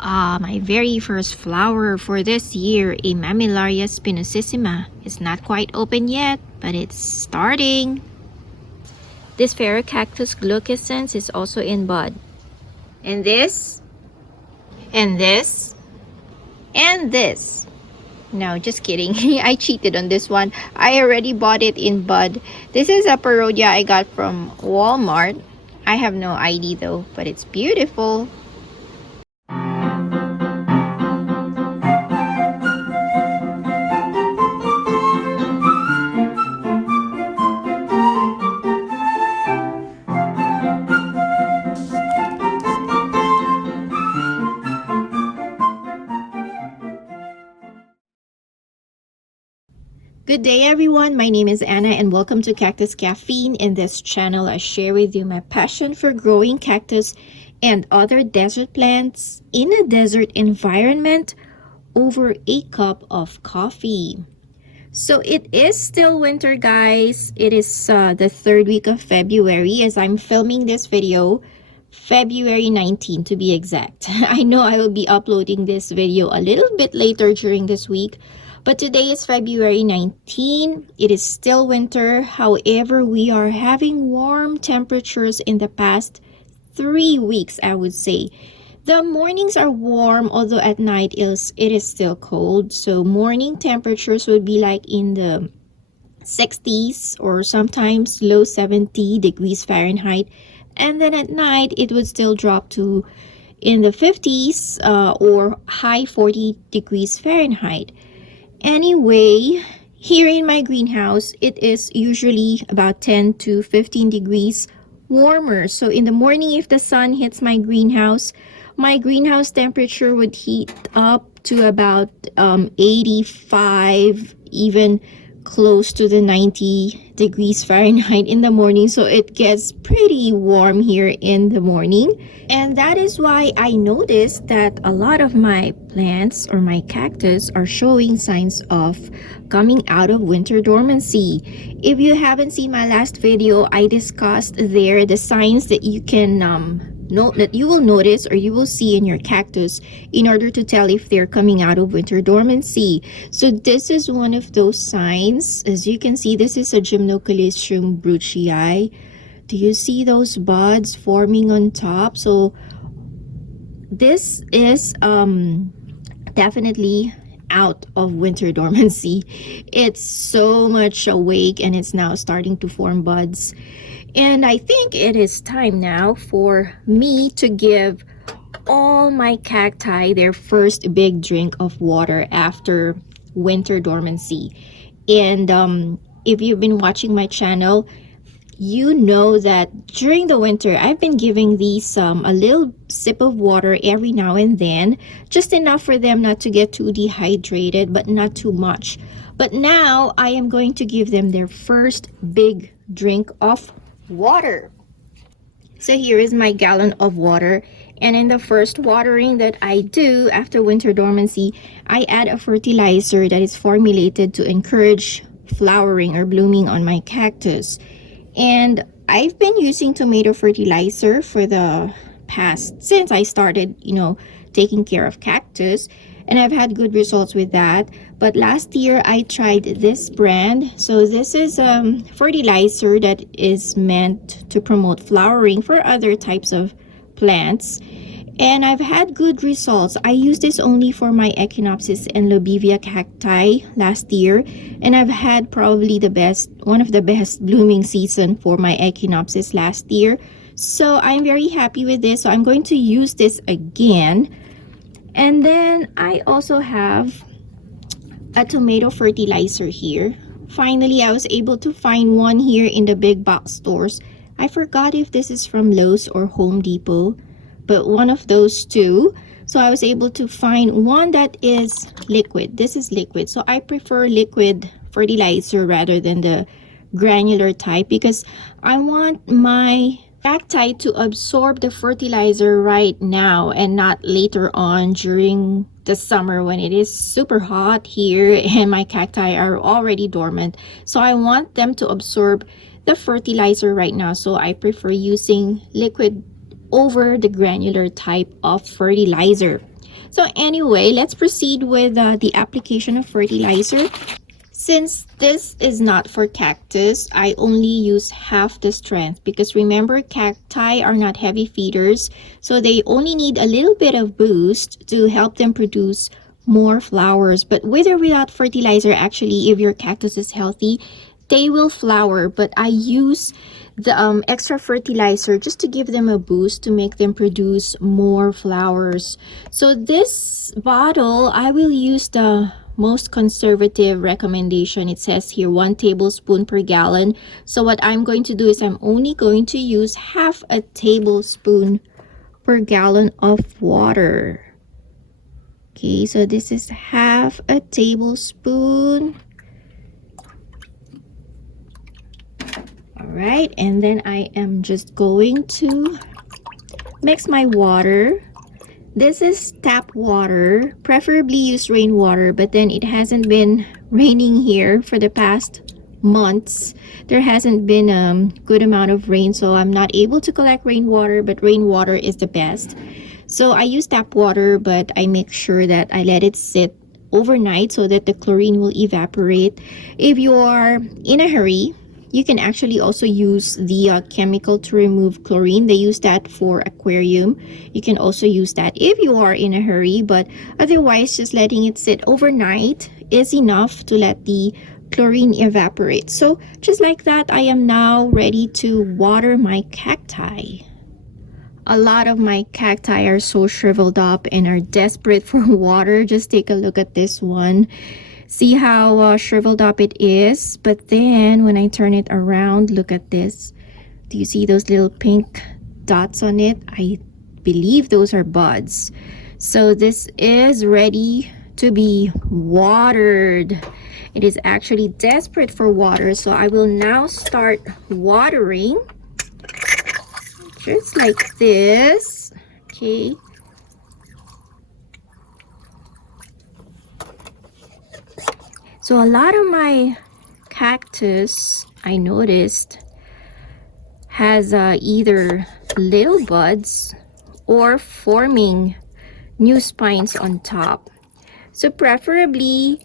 My very first flower for this year, Emaii spinosissima, is not quite open yet, but it's starting. This Cactus glucescens is also in bud. And this, and this, and this. No, just kidding. I cheated on this one. I already bought it in bud. This is a parodia I got from Walmart. I have no ID though, but it's beautiful. Good day everyone, my name is Anna and welcome to Cactus Caffeine. In this channel, I share with you my passion for growing cactus and other desert plants in a desert environment over a cup of coffee. So it is still winter, guys. It is the third week of February as I'm filming this video. February 19 to be exact. I know I will be uploading this video a little bit later during this week, but today is February 19. It is still winter. However, we are having warm temperatures in the past 3 weeks, I would say. The mornings are warm, although at night it is still cold. So morning temperatures would be like in the 60s or sometimes low 70 degrees Fahrenheit. And then at night, it would still drop to in the 50s or high 40 degrees Fahrenheit. Anyway, here in my greenhouse, it is usually about 10 to 15 degrees warmer. So in the morning, if the sun hits my greenhouse temperature would heat up to about 85, even close to the 90 degrees Fahrenheit in the morning. So it gets pretty warm here in the morning. And that is why I noticed that a lot of my plants or my cactus are showing signs of coming out of winter dormancy. If you haven't seen my last video, I discussed there the signs that you can note that you will notice or you will see in your cactus in order to tell if they're coming out of winter dormancy. So this is one of those signs. As you can see, this is a Gymnocalystrium bruchii. Do you see those buds forming on top? So this is definitely out of winter dormancy. It's so much awake and it's now starting to form buds. And I think it is time now for me to give all my cacti their first big drink of water after winter dormancy. And if you've been watching my channel, you know that during the winter, I've been giving these a little sip of water every now and then, just enough for them not to get too dehydrated, but not too much. But now I am going to give them their first big drink of water. So here is my gallon of water, and in the first watering that I do after winter dormancy, I add a fertilizer that is formulated to encourage flowering or blooming on my cactus. And I've been using tomato fertilizer for the past, since I started, taking care of cactus, and I've had good results with that. But last year I tried this brand. So this is fertilizer that is meant to promote flowering for other types of plants, and I've had good results. I used this only for my Echinopsis and Lobivia cacti last year, and I've had probably one of the best blooming season for my Echinopsis last year. So I'm very happy with this. So I'm going to use this again. And then I also have a tomato fertilizer here. Finally, I was able to find one here in the big box stores. I forgot if this is from Lowe's or Home Depot, but one of those two. So I was able to find one that is liquid. This is liquid. So I prefer liquid fertilizer rather than the granular type because I want my cacti to absorb the fertilizer right now and not later on during the summer when it is super hot here and my cacti are already dormant. So I want them to absorb the fertilizer right now. So I prefer using liquid over the granular type of fertilizer. So anyway, let's proceed with the application of fertilizer. Since this is not for cactus, I only use half the strength because remember, cacti are not heavy feeders, so they only need a little bit of boost to help them produce more flowers. But with or without fertilizer, actually, if your cactus is healthy, they will flower. But I use the extra fertilizer just to give them a boost to make them produce more flowers. So this bottle, I will use the most conservative recommendation. It says here 1 tablespoon per gallon. So what I'm going to do is I'm only going to use half a tablespoon per gallon of water. Okay, so this is half a tablespoon. All right, and then I am just going to mix my water. This is tap water. Preferably use rainwater, but then it hasn't been raining here for the past months. There hasn't been a good amount of rain, so I'm not able to collect rainwater, but rainwater is the best. So I use tap water, but I make sure that I let it sit overnight so that the chlorine will evaporate. If you are in a hurry, you can actually also use the chemical to remove chlorine. They use that for aquarium. You can also use that if you are in a hurry, but otherwise just letting it sit overnight is enough to let the chlorine evaporate. So just like that, I am now ready to water my cacti. A lot of my cacti are so shriveled up and are desperate for water. Just take a look at this one. See how shriveled up it is? But then when I turn it around, look at this. Do you see those little pink dots on it? I believe those are buds. So this is ready to be watered. It is actually desperate for water. So I will now start watering. Just like this. Okay. So a lot of my cactus, I noticed, has either little buds or forming new spines on top. So preferably,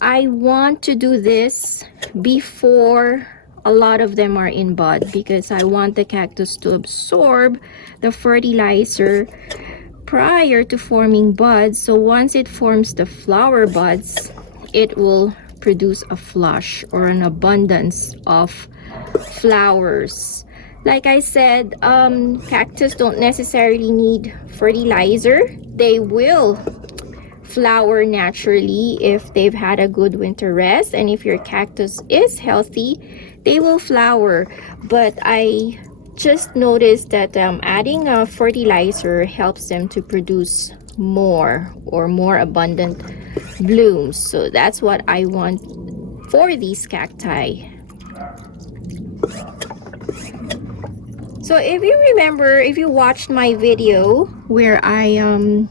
I want to do this before a lot of them are in bud because I want the cactus to absorb the fertilizer prior to forming buds. So once it forms the flower buds, it will produce a flush or an abundance of flowers. Like I said, cactus don't necessarily need fertilizer. They will flower naturally if they've had a good winter rest, and if your cactus is healthy, they will flower. But I just noticed that adding a fertilizer helps them to produce more or more abundant blooms. So that's what I want for these cacti. So if you remember, if you watched my video where I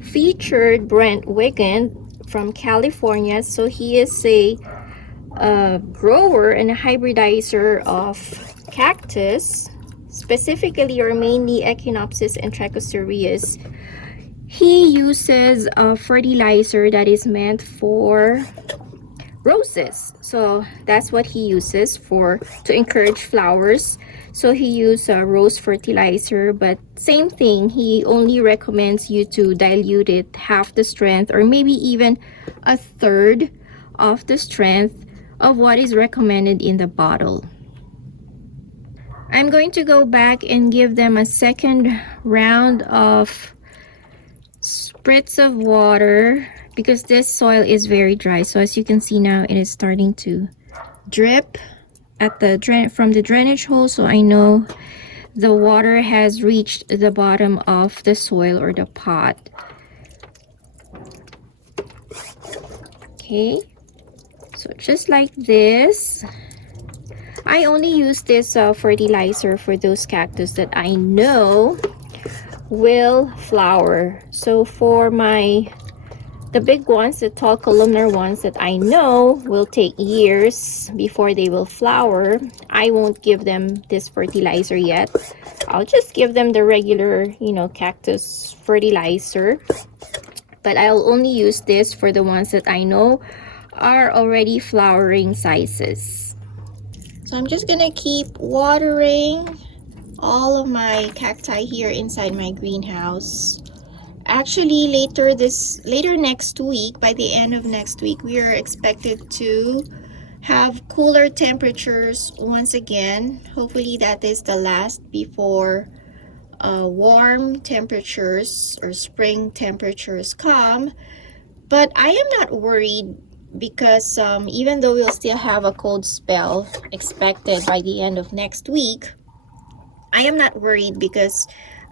featured Brent Wiggin from California, so he is a grower and a hybridizer of cactus, specifically or mainly Echinopsis and Trichocereus. He uses a fertilizer that is meant for roses. So that's what he uses to encourage flowers. So he used a rose fertilizer, but same thing, he only recommends you to dilute it half the strength or maybe even a third of the strength of what is recommended in the bottle. I'm going to go back and give them a second round of spritz of water because this soil is very dry. So as you can see now, it is starting to drip at from the drainage hole. So I know the water has reached the bottom of the soil or the pot. Okay, so just like this. I only use this fertilizer for those cactus that I know will flower. So for the big ones, the tall columnar ones that I know will take years before they will flower, I won't give them this fertilizer yet. I'll just give them the regular, cactus fertilizer but I'll only use this for the ones that I know are already flowering sizes. So I'm just gonna keep watering all of my cacti here inside my greenhouse. Actually, later next week, by the end of next week, we are expected to have cooler temperatures once again. Hopefully that is the last before warm temperatures or spring temperatures come. But I am not worried because even though we'll still have a cold spell expected by the end of next week, I am not worried because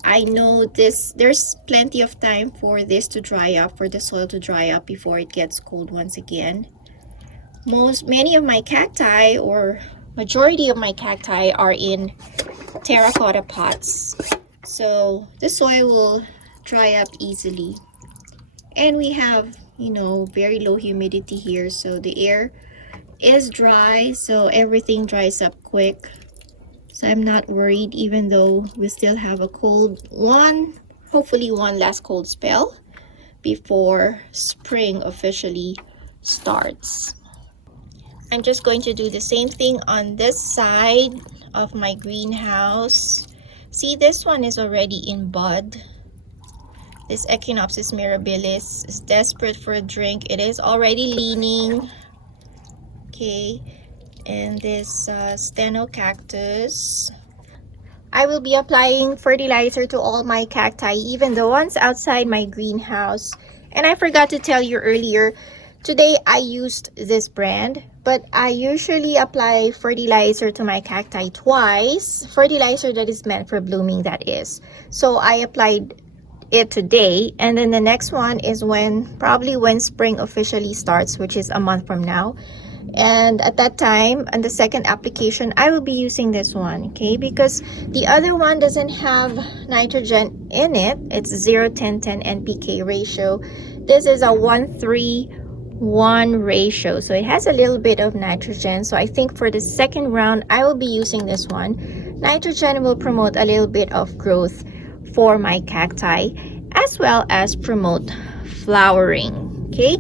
I know there's plenty of time for this to dry up, for the soil to dry up before it gets cold once again. Many of my cacti, or majority of my cacti, are in terracotta pots, so the soil will dry up easily. And we have, you know, very low humidity here, so the air is dry, so everything dries up quick. So I'm not worried, even though we still have a hopefully one last cold spell before spring officially starts. I'm just going to do the same thing on this side of my greenhouse. See, this one is already in bud. This Echinopsis mirabilis is desperate for a drink. It is already leaning. Okay, and this steno cactus. I will be applying fertilizer to all my cacti, even the ones outside my greenhouse. And I forgot to tell you earlier, today I used this brand, but I usually apply fertilizer to my cacti twice. Fertilizer that is meant for blooming, that is. So I applied it today, and then the next one is probably when spring officially starts, which is a month from now. And at that time, on the second application, I will be using this one, okay, because the other one doesn't have nitrogen in it. It's 0-10-10 NPK ratio. This is a 1-3-1 ratio, so it has a little bit of nitrogen. So I think for the second round, I will be using this one. Nitrogen will promote a little bit of growth for my cacti, as well as promote flowering. Okay,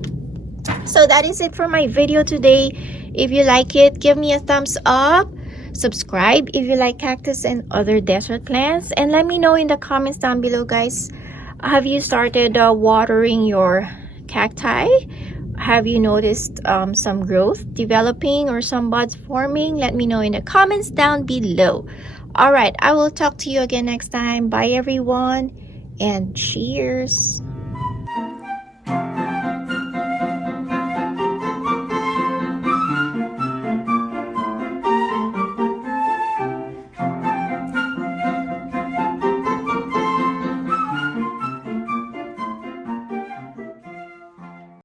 so that is it for my video today. If you like it, give me a thumbs up, subscribe if you like cactus and other desert plants, and let me know in the comments down below, guys. Have you started watering your cacti? Have you noticed some growth developing or some buds forming? Let me know in the comments down below. All right, I will talk to you again next time. Bye everyone, and cheers.